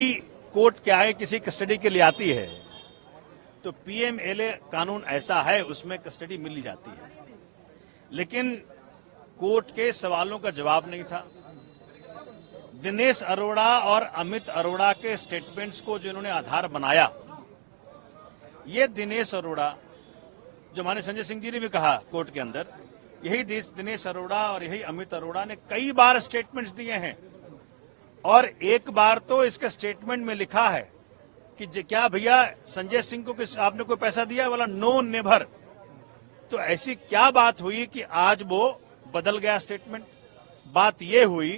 Court के आगे किसी कस्टडी के लिए आती है तो पीएमएलए कानून ऐसा है, उसमें कस्टडी मिल जाती है। लेकिन कोर्ट के सवालों का जवाब नहीं था। दिनेश अरोड़ा और अमित अरोड़ा के स्टेटमेंट्स को जिन्होंने आधार बनाया, ये दिनेश अरोड़ा, जो हमारे संजय सिंह जी ने भी कहा कोर्ट के अंदर, यही दिनेश अरोड़ा और यही अमित अरोड़ा ने कई बार स्टेटमेंट्स दिए हैं। और एक बार तो इसका स्टेटमेंट में लिखा है कि क्या भैया संजय सिंह को आपने कोई पैसा दिया, वाला नो नेवर। तो ऐसी क्या बात हुई कि आज वो बदल गया स्टेटमेंट? बात ये हुई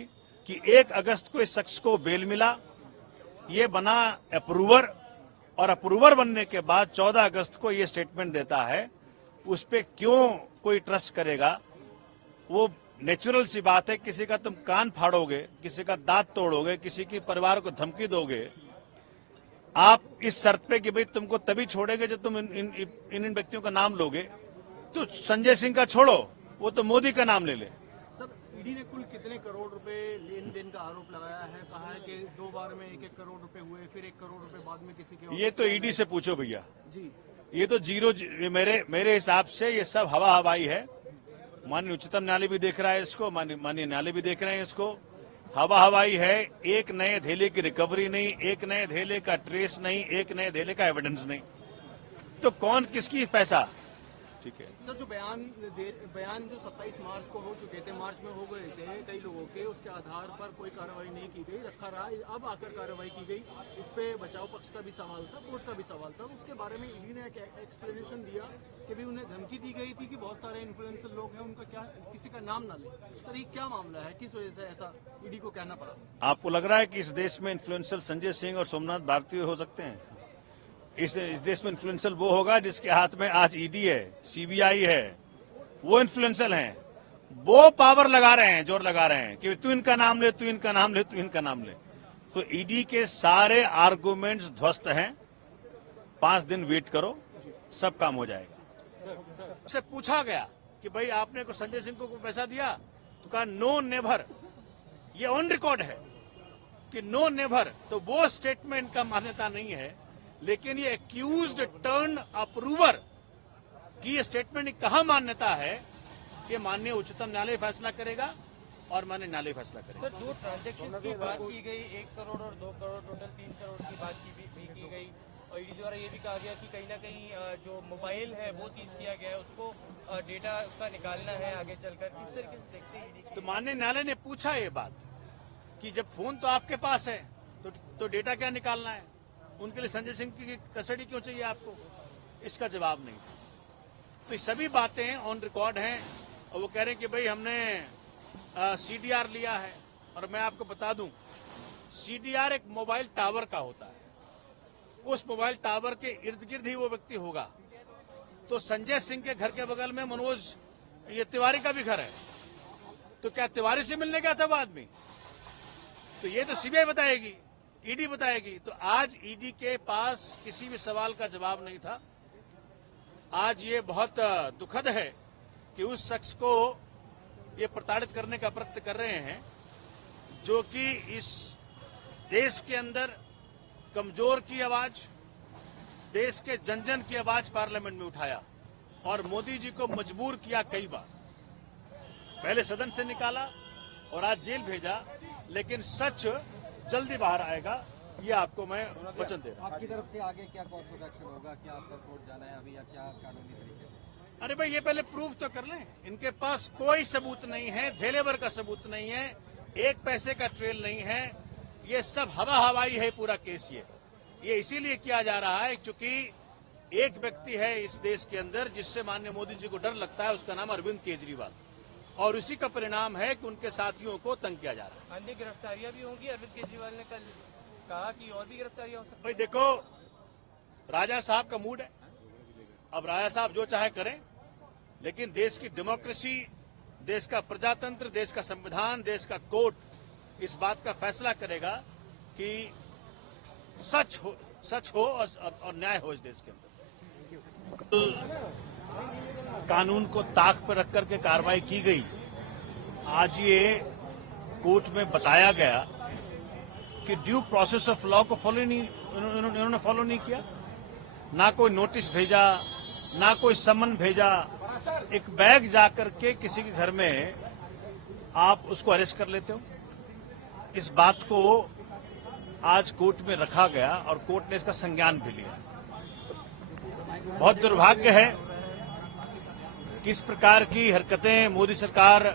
कि 1 अगस्त को इस शख्स को बेल मिला, ये बना अप्रूवर, और अप्रूवर बनने के बाद 14 अगस्त को ये स्टेटमेंट देता है। उस पर क्यों कोई ट्रस्ट करेगा? वो नेचुरल सी बात है, किसी का तुम कान फाड़ोगे, किसी का दांत तोड़ोगे, किसी के परिवार को धमकी दोगे, आप इस शर्त पे कि भाई तुमको तभी छोड़ेंगे जब तुम इन व्यक्तियों का नाम लोगे। तो संजय सिंह का छोड़ो, वो तो मोदी का नाम ले ले। सर, ईडी ने कुल कितने करोड़ रुपए लेन देन का आरोप लगाया है? कहा है कि 2 बार में 1-1 करोड़ रुपए हुए, फिर 1 करोड़ रुपए बाद में किसी के। ये तो ईडी से पूछो भैया जी। ये तो जीरो, मेरे हिसाब से ये सब हवा हवाई है। माननीय उच्चतम न्यायालय भी देख रहा है इसको, माननीय न्यायालय भी देख रहे हैं इसको। हवा हवाई है। एक नए धेले की रिकवरी नहीं, एक नए धेले का ट्रेस नहीं, एक नए धेले का एविडेंस नहीं। तो कौन किसकी पैसा? ठीक है सर, जो बयान जो 27 मार्च को हो चुके थे, मार्च में हो गए थे कई लोगों के, उसके आधार पर कोई कार्रवाई नहीं की गई, रखा रहा। अब आकर कार्रवाई की गई। इस पे बचाव पक्ष का भी सवाल था, कोर्ट का भी सवाल था। उसके बारे में ईडी ने एक एक्सप्लेनेशन दिया कि भी उन्हें धमकी दी गई थी कि बहुत सारे इन्फ्लुएंसर लोग हैं, उनका क्या किसी का नाम ना ले। सर, ये क्या मामला है? किस वजह से ऐसा ईडी को कहना पड़ा? आपको लग रहा है कि इस देश में इन्फ्लुएंसर संजय सिंह और सोमनाथ भारती हो सकते हैं? इस देश में इन्फ्लुएंसर वो होगा जिसके हाथ में आज ईडी है, सीबीआई है। वो इन्फ्लुएंसर हैं, वो पावर लगा रहे हैं, जोर लगा रहे हैं कि तू इनका नाम ले, तू इनका नाम ले, तू इनका नाम ले। तो ईडी के सारे आर्गुमेंट्स ध्वस्त हैं। 5 दिन वेट करो, सब काम हो जाएगा। उससे पूछा गया कि भाई आपने को संजय सिंह को पैसा दिया, तो कहा नो नेवर। ये ऑन रिकॉर्ड है कि नो नेवर। तो वो स्टेटमेंट का मान्यता नहीं है। लेकिन ये एक्यूज्ड टर्न अप्रूवर की ये स्टेटमेंट की कहाँ मान्यता है? कि माननीय उच्चतम न्यायालय फैसला करेगा और माननीय न्यायालय फैसला करेगा। सर, 2 ट्रांजेक्शन की बात की गई, 1 करोड़ और 2 करोड़, टोटल 3 करोड़ की बात भी की गई। और ईडी द्वारा ये भी कहा गया कि कहीं ना कहीं जो मोबाइल है वो सीज किया गया है, उसको डेटा उसका निकालना है आगे चलकर। किस तरीके से देखते हैं ईडी? तो माननीय न्यायालय ने पूछा ये बात कि जब फोन तो आपके पास है तो डेटा क्या निकालना है? उनके लिए संजय सिंह की कस्टडी क्यों चाहिए आपको? इसका जवाब नहीं। तो ये सभी बातें ऑन रिकॉर्ड हैं। और वो कह रहे हैं कि भाई हमने सीडीआर लिया है। और मैं आपको बता दूं, सीडीआर एक मोबाइल टावर का होता है। उस मोबाइल टावर के इर्द गिर्द ही वो व्यक्ति होगा। तो संजय सिंह के घर के बगल में मनोज ये तिवारी का भी घर है। तो क्या तिवारी से मिलने गया था वो आदमी? तो ये तो सीबीआई बताएगी, ईडी बताएगी। तो आज ईडी के पास किसी भी सवाल का जवाब नहीं था। आज ये बहुत दुखद है कि उस शख्स को ये प्रताड़ित करने का प्रयत्न कर रहे हैं, जो कि इस देश के अंदर कमजोर की आवाज, देश के जन जन की आवाज पार्लियामेंट में उठाया और मोदी जी को मजबूर किया कई बार। पहले सदन से निकाला और आज जेल भेजा। लेकिन सच जल्दी बाहर आएगा, ये आपको मैं वचन दे रहा हूं। आपकी तरफ से आगे क्या कोर्स ऑफ एक्शन होगा? क्या आपका कोर्ट जाना है अभी, या क्या कानूनी तरीके से? अरे भाई, ये पहले प्रूफ तो कर लें। इनके पास कोई सबूत नहीं है, धेले भर का सबूत नहीं है, 1 पैसे का ट्रेल नहीं है। ये सब हवा हवाई है पूरा केस। ये इसीलिए किया जा रहा है क्योंकि एक व्यक्ति है इस देश के अंदर जिससे माननीय मोदी जी को डर लगता है, उसका नाम अरविंद केजरीवाल। और उसी का परिणाम है कि उनके साथियों को तंग किया जा रहा है। अन्य गिरफ्तारियां भी होंगी? अरविंद केजरीवाल ने कल कहा कि और भी गिरफ्तारियां हो सकती। भाई देखो, राजा साहब का मूड है। अब राजा साहब जो चाहे करें, लेकिन देश की डेमोक्रेसी, देश का प्रजातंत्र, देश का संविधान, देश का कोर्ट इस बात का फैसला करेगा कि सच हो और न्याय हो इस देश के अंदर। कानून को ताक पर रख करके कार्रवाई की गई। आज ये कोर्ट में बताया गया कि ड्यू प्रोसेस ऑफ लॉ को फॉलो नहीं, इन्होंने फॉलो नहीं किया। ना कोई नोटिस भेजा, ना कोई समन भेजा। एक बैग जाकर के किसी के घर में आप उसको अरेस्ट कर लेते हो। इस बात को आज कोर्ट में रखा गया और कोर्ट ने इसका संज्ञान भी लिया। बहुत दुर्भाग्य है कि इस प्रकार की हरकतें मोदी सरकार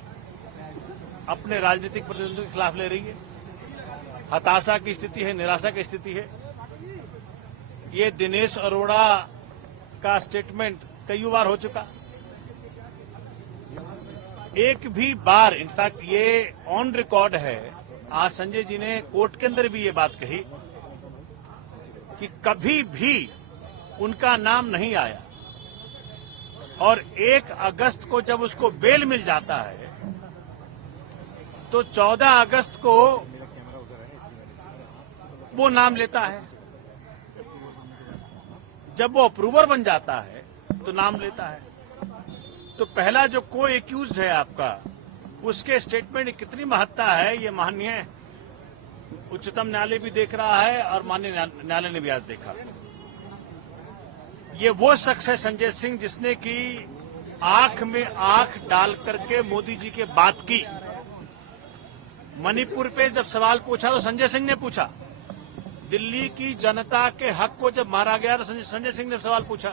अपने राजनीतिक प्रतिद्वंदियों के खिलाफ ले रही है। हताशा की स्थिति है, निराशा की स्थिति है। ये दिनेश अरोड़ा का स्टेटमेंट कई बार हो चुका। एक भी बार, इनफैक्ट ये ऑन रिकॉर्ड है, आज संजय जी ने कोर्ट के अंदर भी ये बात कही कि कभी भी उनका नाम नहीं आया। और 1 अगस्त को जब उसको बेल मिल जाता है तो 14 अगस्त को वो नाम लेता है। जब वो अप्रूवर बन जाता है तो नाम लेता है। तो पहला जो को एक्यूज्ड है आपका, उसके स्टेटमेंट की कितनी महत्ता है ये माननीय उच्चतम न्यायालय भी देख रहा है और माननीय न्यायालय ने भी आज देखा। ये वो शख्स है संजय सिंह जिसने की आंख में आंख डाल करके मोदी जी की बात की। मणिपुर पे जब सवाल पूछा तो संजय सिंह ने पूछा। दिल्ली की जनता के हक को जब मारा गया तो संजय सिंह ने सवाल पूछा।